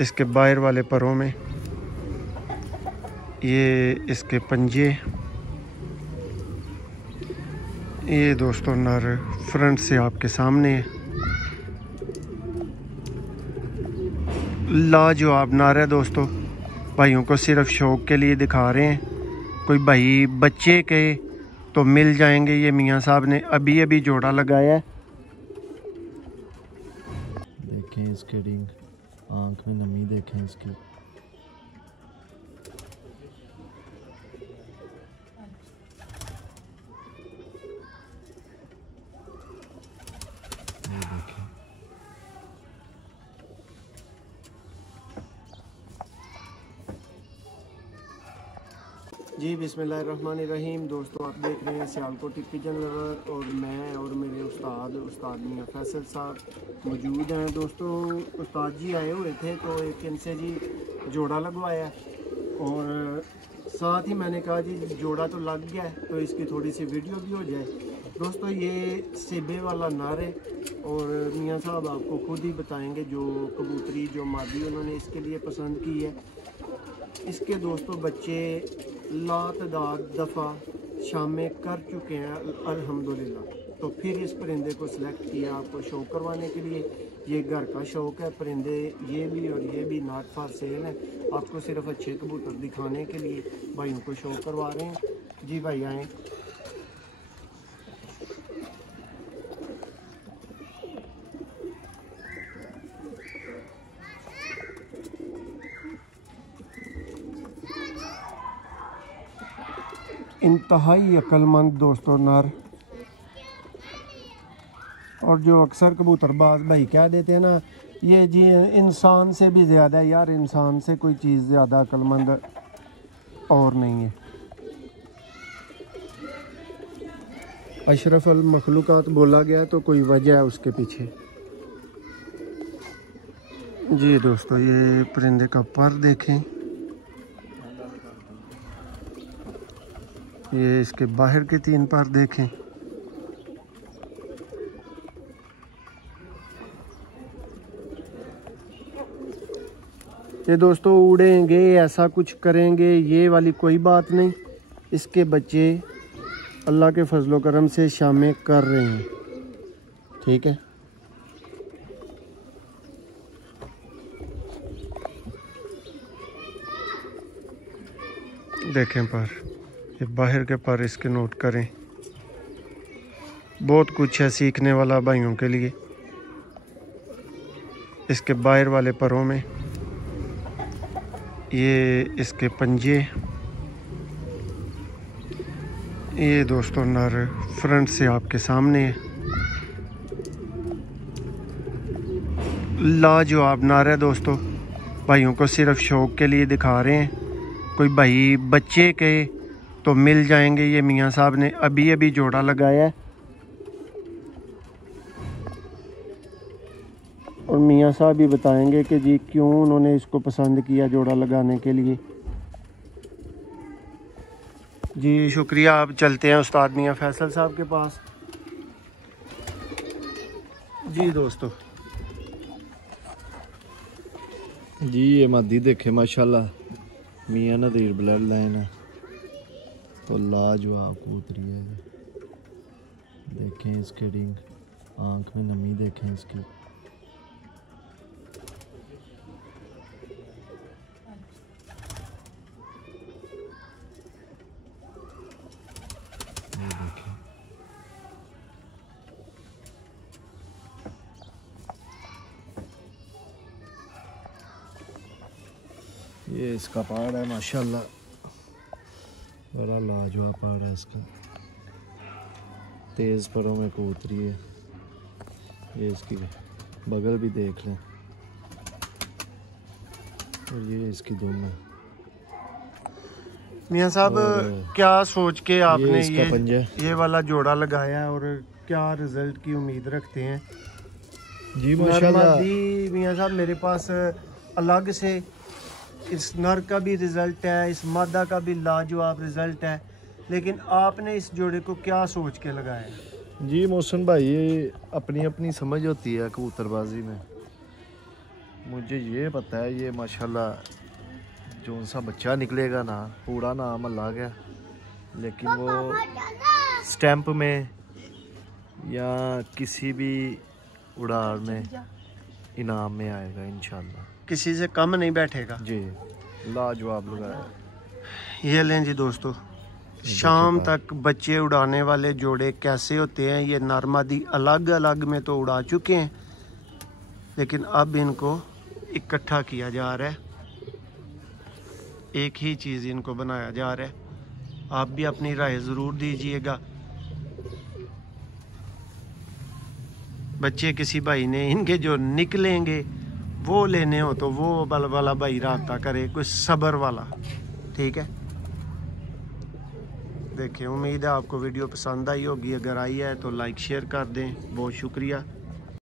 इसके बाहर वाले परों में, ये इसके पंजे, ये दोस्तों नर फ्रंट से आपके सामने है। लाजवाब नर है दोस्तों, भाइयों को सिर्फ शौक के लिए दिखा रहे हैं। कोई भाई बच्चे के तो मिल जाएंगे। ये मियाँ साहब ने अभी अभी जोड़ा लगाया है। देखें इसके रिंग, आंख में नमी देखें इसकी। ये देखें, जी बिस्मिल्लाहिर्रहमानिर्रहीम। दोस्तों आप देख रहे हैं सियालकोट पिजन लवर और मैं और मेरे उस्ताद मियाँ फैसल साहब मौजूद हैं। दोस्तों उस्ताद जी आए हुए थे तो एक इनसे जी जोड़ा लगवाया और साथ ही मैंने कहा जी जोड़ा तो लग गया है तो इसकी थोड़ी सी वीडियो भी हो जाए। दोस्तों ये सेबे वाला नर है और मियाँ साहब आपको खुद ही बताएंगे जो कबूतरी जो मादी उन्होंने इसके लिए पसंद की है। इसके दोस्तों बच्चे लातदाद दफ़ा शामें कर चुके हैं अल्हम्दुलिल्लाह। तो फिर इस परिंदे को सिलेक्ट किया आपको शौक करवाने के लिए। ये घर का शौक है, परिंदे ये भी और ये भी नॉट फॉर सेल है। आपको सिर्फ अच्छे कबूतर दिखाने के लिए भाइयों को शौक करवा रहे हैं। जी भाई आएँ। इंतहाई अक्लमंद दोस्तों नर, और जो अक्सर कबूतरबाज भाई कह देते हैं ना ये जी इंसान से भी ज़्यादा है यार, इंसान से कोई चीज़ ज़्यादा अक्लमंद और नहीं है। अशरफ अल मखलूकात बोला गया तो कोई वजह है उसके पीछे। जी दोस्तों ये परिंदे का पर देखें, ये इसके बाहर के 3 पर देखें। ये दोस्तों उड़ेंगे ऐसा कुछ करेंगे ये वाली कोई बात नहीं। इसके बच्चे अल्लाह के फजलो करम से शामें कर रहे हैं, ठीक है। देखें पर, ये बाहर के पर इसके नोट करें। बहुत कुछ है सीखने वाला भाइयों के लिए। इसके बाहर वाले परों में, ये इसके पंजे, ये दोस्तों नर फ्रंट से आपके सामने है। लाजवाब नर है दोस्तों, भाइयों को सिर्फ शौक के लिए दिखा रहे हैं। कोई भाई बच्चे के तो मिल जाएंगे। ये मियाँ साहब ने अभी अभी जोड़ा लगाया है और मियाँ साहब भी बताएंगे कि जी क्यों उन्होंने इसको पसंद किया जोड़ा लगाने के लिए। जी शुक्रिया। आप चलते हैं उस्ताद मियाँ फैसल साहब के पास। जी दोस्तों जी ये मादी देखे माशाल्लाह, मियाँ नदीर ब्लड लाइन है तो लाजवाब कबूतरी है। देखें इसके रिंग, आंख में नमी देखें इसकी। ये देखें, ये इसका पहाड़ है माशाल्लाह, बड़ा लाजवाब पहाड़ है इसका। तेज़ परों में कबूतरी है। ये इसकी बगल भी देख लें और ये इसकी दुम है। मियाँ साहब क्या सोच के आपने ये वाला जोड़ा लगाया है और क्या रिजल्ट की उम्मीद रखते हैं? जी माशाल्लाह मियाँ साहब मेरे पास अलग से इस नर का भी रिज़ल्ट है, इस मादा का भी लाजवाब रिज़ल्ट है, लेकिन आपने इस जोड़े को क्या सोच के लगाया है? जी मोहसिन भाई, ये अपनी अपनी समझ होती है कबूतरबाजी में। मुझे ये पता है ये माशाल्लाह जो सा बच्चा निकलेगा ना, पूरा नाम अल्लाह का, लेकिन वो स्टैंप में या किसी भी उड़ान में इनाम में आएगा इंशाल्लाह। किसी से कम नहीं बैठेगा जी, लाजवाब लगाया। ये लें जी दोस्तों, शाम तक बच्चे उड़ाने वाले जोड़े कैसे होते हैं, ये नॉर्मली अलग अलग में तो उड़ा चुके हैं, लेकिन अब इनको इकट्ठा किया जा रहा है, एक ही चीज़ इनको बनाया जा रहा है। आप भी अपनी राय ज़रूर दीजिएगा। बच्चे किसी भाई ने इनके जो निकलेंगे वो लेने हो तो वो वाला भाई राब्ता करे, कोई सब्र वाला, ठीक है। देखिए, उम्मीद है आपको वीडियो पसंद आई होगी, अगर आई है तो लाइक शेयर कर दें। बहुत शुक्रिया।